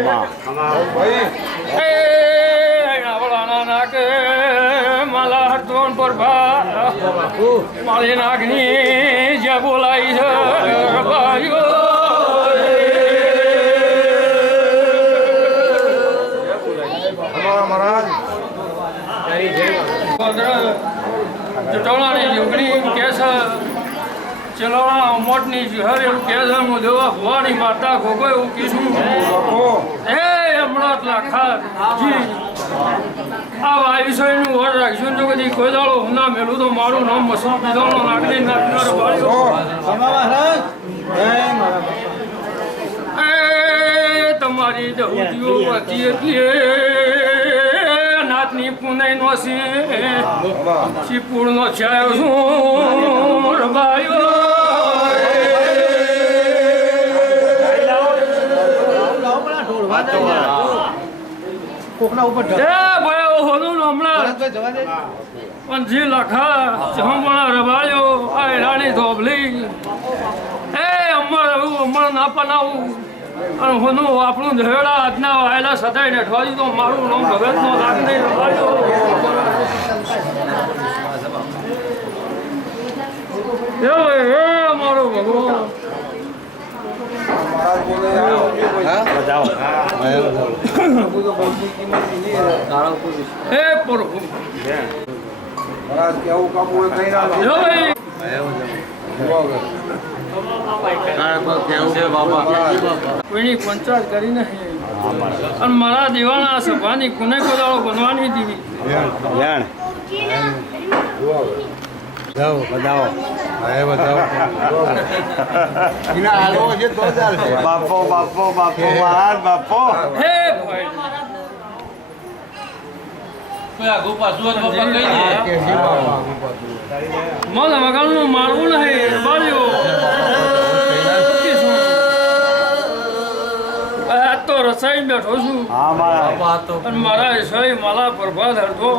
ભા મારી નાગની જે બોલાઈ છે ચટોળાની જોગણી એમ કે છે જહર એવું કે છે હું દેવા ભવાની માતા ગોગો એવું કીધું. એ હમણાં લાખા જી. આ વાયુસયનું વર રાખશું જો કદી કોઈ દાડો હું ના મેળું તો મારું નામ મસૂદ પીધાનો નાગરી નાખનાર એ તમારી દહુદીઓ હતી એટલે નાથની પુનઈ નો નો છાયો છું આવું અમર ના આપણું ઝેડા આજના વાયેલા સદાય ને અઠવાડિયું તો મારું નામ ભગતનો નામ નહીં રબાયો એ એ, મારો ભગવાન એ પ્રભુ કેવું કાપવું હોય કઈ ના જો ભાઈ કોઈની પંચાયત કરી મારા દીવાના સભાની કોને કોદાળો બનવાની દીધી જાઓ બતાવો હા બતાવો એના આલો છે તો ચાલશે બાપો બાપો બાપો મહાન બાપો. હે ભાઈ. મને વગાડનું મારવું નહીં બાળ્યો આ તો રસાઈ બેઠો છું. હા મારા. અને મારા માલા પ્રભાત હરતો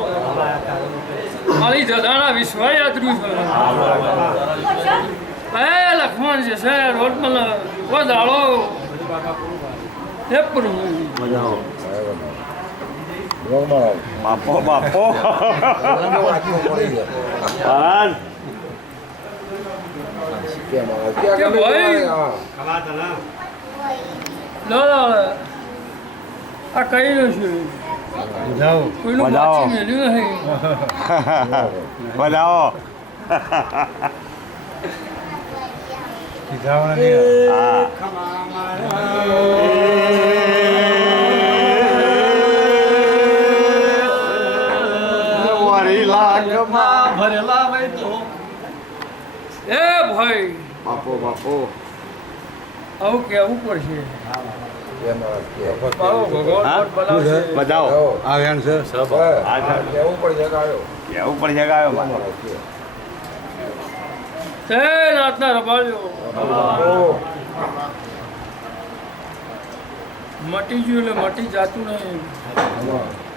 મારી જદાના વિશ્વાય યાત્રું છે એ લક્ષ્મણ છે છે મને વધાળો હે પ્રભુ બાપો બાપો કે ભાઈ લો લો આ કઈ નથી જાઓ બતાવો વરી લાગમાં ભરેલા ભાઈ તો. એ ભાઈ. બાપો બાપો. આવું કેવું પડશે. મટી ગયું એટલે મટી જાતું નહીં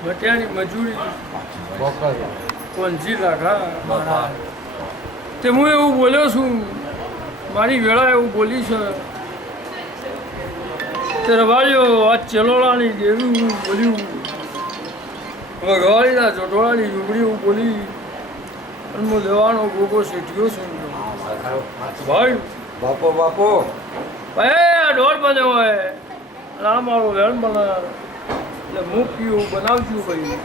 મટિયાની મજૂરી પંચી લાખા તે હું એવું બોલ્યો છું, મારી વેળા એવું બોલી છે. તે રવાડ્યો આ ચલોડાની દેવી બોલ્યું વઘવાડીના ચોટવાડાની યુગડી હું બોલી અને હું લેવાનો ગોગો શેઠિયો છું? ભાઈ. બાપો બાપો. ભાઈ ઢોર બન્યો હોય. અને આ મારો વેણ બનાવ. એટલે હું પીવું બનાવજો ભાઈ.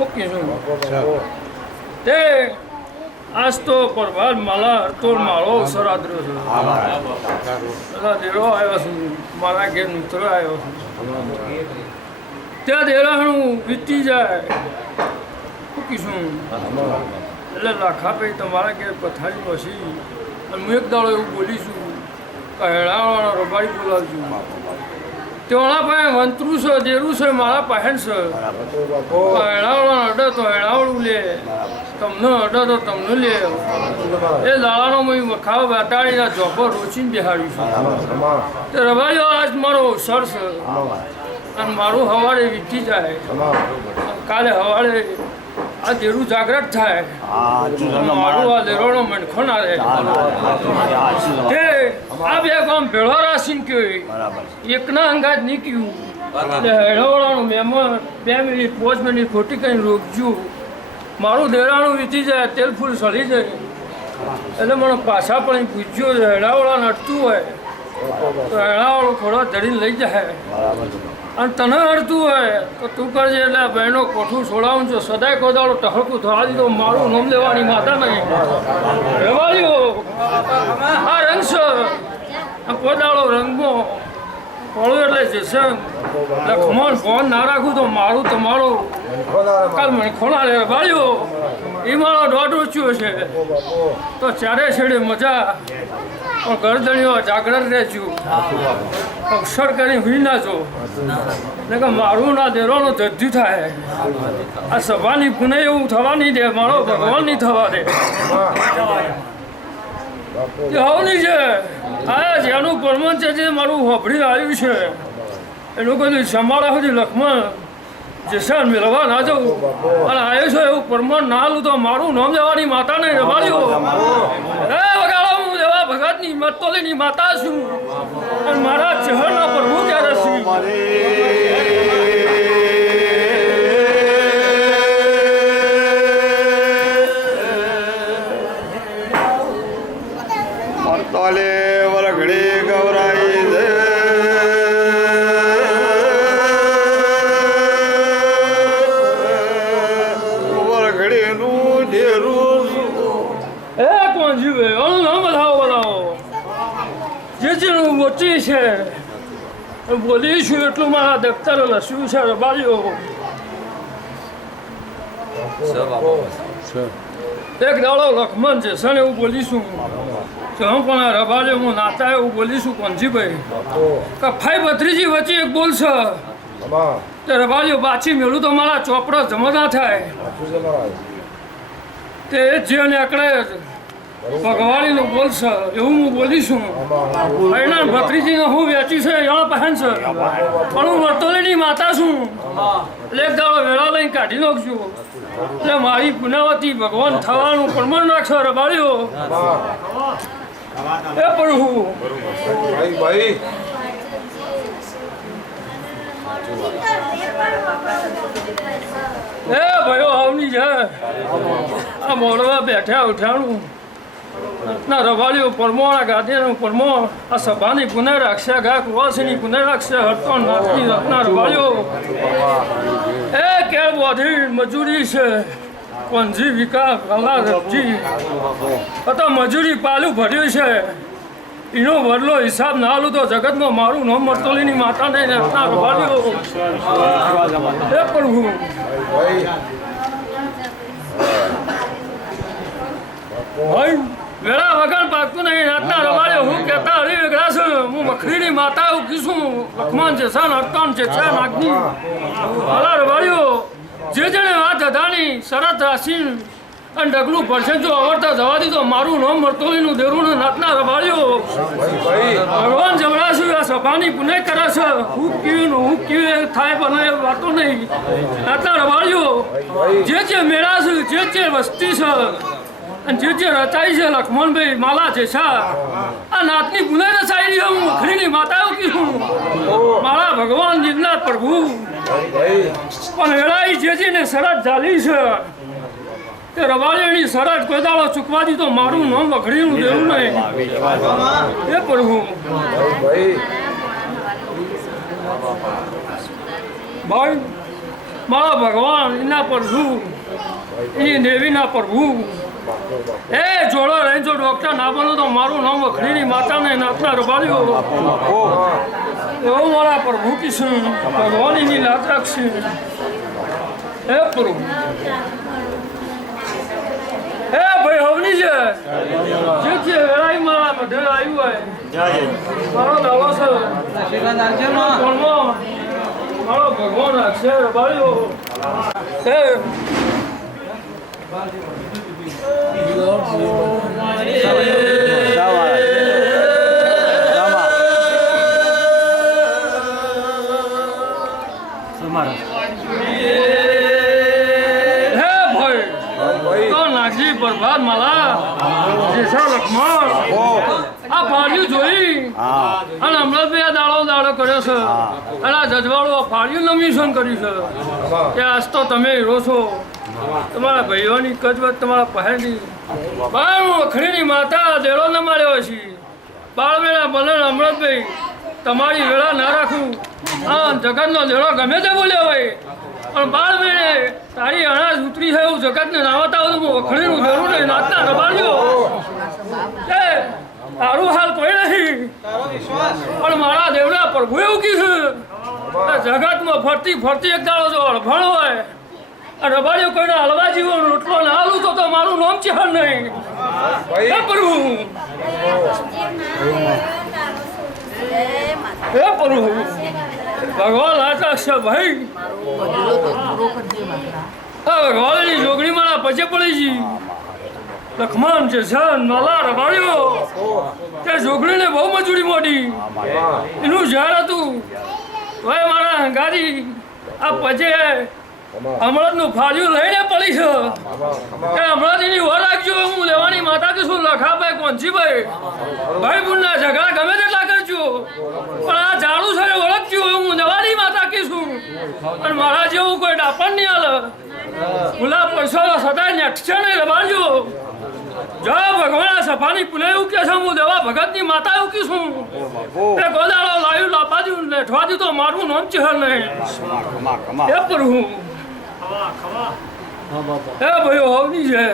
ઓકે શું તે આજ તો પ્રભાત માલા તો માળો સરાદ્રો છે. બધા દેરો આવ્યો છું મારા ઘેર મિત્રો આવ્યો છું. ત્યાં દેરાણું વીતી જાય. કીશું એટલે લાખા ભાઈ તમારા ઘેર પથારી પછી. અને હું એક દાડો એવું બોલીશું કે હેળાવાળા રબાડી બોલાવજો. તેઓના પાસે વંતરું છે દેરું છે મારા પાસે છે. હેળાવાળા અડે તો હેણાવડું લે. તમને અડે તો તમને લે એ લાળાનો મેં વખાવ બેટાડીને જોબો રોચીને બેહાડ્યું છે. તે રવાયો આજ મારો અવસર છે. અને મારું હવાડે વીતી જાય. કાલે હવાડે આ દેરું જાગ્રત થાય. હા મારું આ દેરોનો મણખો રહે. તે આ બે ગામ ભેળો રાસીને કે એકના અંગાજ નીકળ્યું. એટલે મહેમાન બે મિનિટ, પાંચ મિનિટ ખોટી કરીને રોકજો. મારું દેરાણું વીતી જાય તેલ ફૂલ સડી જાય. એટલે મને પાછા પણ પૂછ્યો છે હેડાવાળાને નડતું હોય તો હેડાવાળું ખોડો ધડીને લઈ જાય. અને તને અડતું હોય તો તું કરજે એટલે બહેનો કોઠું છોડાવું છું. સદાય કોદાળો ટહળકું થવા દીધો મારું નામ લેવાની માતા નહીં. રેવાડીઓ આ રંગ છે કોદાળો રંગમાં. પડો એટલે જસંગ ખમણ ફોન ના રાખું તો મારું તમારું કાલ ખોલા રે વાળ્યો. એ મારો દોઢ ઓછો છે. તો ચારે છેડે મજા. પણ ગરદણીઓ જાગૃત રહેજો. અક્ષર કરી હુઈ ના જો. એટલે કે મારું ના દેરોનું જજ્જુ થાય. આ સભાની પુને એવું થવા નહીં દે, મારો ભગવાન નહીં થવા દે. એ છે. આ જેનું પરમન છે જે મારું હોભળી આવ્યું છે એનું કદી સંભાળા સુધી લખમણ જેસાન મેળવા ના જવું. અને આવ્યો છો એવું પરમન ના લઉં તો મારું નામ લેવાની માતાને રવાડ્યો. એ વગાડો, હું દેવા ભગતની મત્તોલીની માતા છું. અને મારા ચહેરના પ્રભુ ક્યારે છું. તોલે વરઘડી ગવરાઈ દે. વરઘડીનું ઢેરું એ કોણ જીવે? બતાવો બતાવો જે જેનું વચ્ચે છે એ બોલીશું એટલું મારા દફતર લસ્યું છે રબારીઓ એક દાડો લખમણ છે સણ હું બોલીશું કે હું પણ હું નાતા એવું બોલીશું કોનજીભાઈ? કે ભાઈ ભત્રીજી વચ્ચે એક બોલશે અમા તે રબારીઓ પાછી મેળું તો મારા ચોપડો જમા ના થાય તે તે જે ને અકળે ભગવાનીનું બોલશે એવું હું બોલીશું. ભાઈના ભત્રીજીને હું વેચી છે એવા પહેન છે. પણ હું વર્તોલીની માતા છું. એટલે એક દાડો વેળા લઈને કાઢી નાખજો. એટલે મારી પુનાવતી ભગવાન થવાનું પ્રમાણ રાખશો રબાડીઓ એ પ્રભુ. ભાઈ ભાઈ. એ ભાઈઓ આવની છે. આ મોડવા બેઠા ઉઠાણું. ના રવાડીઓ આ ગાદીનું પરમો આ સભાની પુનઃ રાખશે ગા કુવાસીની પુનઃ રાખશે હરતો નાથની રત્ના રવાડીઓ એ કેળ બોધી મજૂરી છે. કોંજી વિકાસ કલા રબજી તો મજૂરી પાલું ભર્યું છે. એનો વડલો હિસાબ ના આલું તો જગતમાં મારું નામ મરતોલીની માતાને રત્ના રવાડીઓ એ પ્રભુ વેળા વગર પાકતું નહીં. રાતના રવાડે હું કહેતા હરી વેગડા છું. હું મખરીની માતા એવું કીશું લખમાન છે. સન હરતાન છે છે નાગની ભલા રવાડ્યો. જે જેને વાત અધાની શરત રાશી અને ડગલું ભરશે, જો અવરતા જવા દીધો મારું નામ મરતોલીનું દેરું ને નાતના રવાડ્યો ભગવાન જમરાશું આ સભાની પુનઃ કરાશે હું કીધું હું કીધું થાય પણ એ વાતો નહીં. નાતના રવાડ્યો જે જે મેળા છે, જે જે વસ્તી છે, અને જે જે રચાઈ છે લખમણભાઈ માલા છે છા, આ નાતની પુનઃ રચાઈ રહી હું ખરીની માતા કીધું મારા ભગવાન જીવનાથ પ્રભુ. પણ વેળાઈ જે છે ને શરત ચાલી છે. તે રવાજેની શરત કોઈ દાડો ચૂકવા દીધો મારું નામ વખડીનું દેવું નહીં. એ પ્રભુ. હું ભાઈ, મારા ભગવાન એના પ્રભુ એની દેવીના પ્રભુ એ જોડો જો ડોક્ટર ના બનો તો મારું નામ વખરીની માતાને નાતના રબાડ્યો એવું મારા પ્રભુ કિશન ભગવાની એની છે. હે પ્રભુ. હે ભાઈ હવની છે. જે છે વેરાઈ મારા બધે આવ્યું હોય. મારો દાવો છે. કોણમાં? મારો ભગવાન અક્ષર બાળ્યો હે. બરબાદ માલા જેસા લખમણ આ ફાડ્યું જોઈ અને હમણાં બે દાડો દાડો કર્યો છે અને જજવાળો ફાળ્યું નમિશન કર્યું છે. કે આજ તો તમે હીરો છો. તમારા ભાઈઓની કજવત તમારા પહેરની બાર વખણીની માતા દેડો ન માર્યો છે બાળવેળા બને અમૃતભાઈ, તમારી વેળા ના રાખું. હા જગતનો દેડો ગમે તે બોલ્યો હોય. પણ બાળ વેળે તારી અણાજ ઉતરી છે એવું જગતને નાવતા હું વખડીનું જરૂર નહીં નાચતા રબાડ્યો. તારું હાલ કોઈ નહીં પણ મારા દેવડા પ્રભુ એવું કીધું જગતમાં ફરતી ફરતી એક દાડો જો અડભણ હોય. આ રબાડીઓ કોઈને હલવા જેવો રોટલો ના હાલું તો તો મારું નામ છે નહીં. હે પ્રભુ. હે પ્રભુ. ભગવાન આતા ભાઈ. આ ભગવાનની જોગણી મારા પચે પડી છે લખમણ છે નાલા રબાડ્યો તે જોગણીને બહુ મજૂરી મોડી. એનું ઝાડ હતું. ભાઈ મારા હંગારી આ હમણાંનું ફાળ્યું લઈને પડી છે. કે હમણાં એની વર રાખજો હું લેવાની માતા કે શું લખાભાઈ કોનજીભાઈ? ભાઈ બુનના ઝઘડા ગમે તેટલા કરજો. પણ આ જાડું છે ઓળખજો હું લેવાની માતા કીશું પણ મારા જેવું કોઈ ડાપણ નહીં હાલ. ગુલાબ પૈસો સદાય નેઠશે નહીં રબાજો જય ભગવાન સફાની પુલે એવું કે છે હું દેવા ભગતની માતા એવું કીશું એ ગોદાળો લાવ્યું લાપાદ્યું લેઠવાદ્યું તો મારું નામ ચહેર નહીં. એ પર હે. ભાઈઓ હવની છે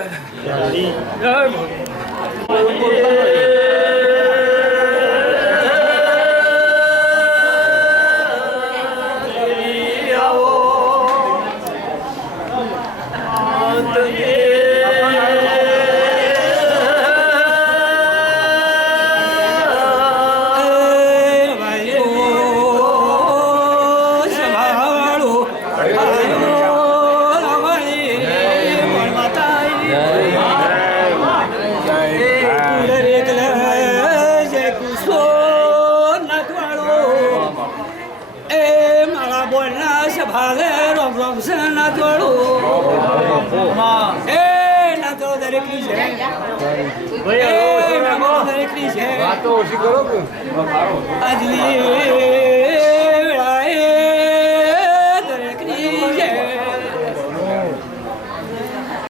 દરેકની છે વાતો ઓછી કરો આજની